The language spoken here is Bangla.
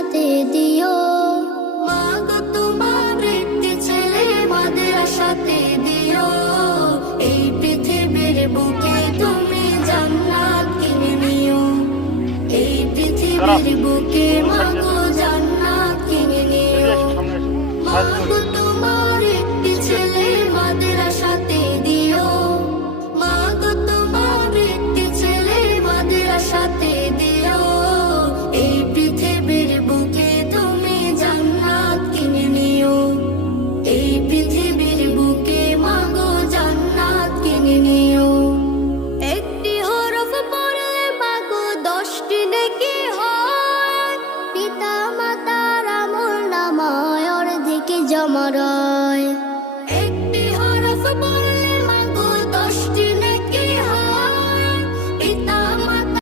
মাদ্রাসাতে দিও। মাগো তোমার একটি ছেলে মাদ্রাসাতে দিও। এই পৃথিবীর বুকে তুমি জান্নাত কিনে নিও। এই পৃথিবীর বুকে মাগো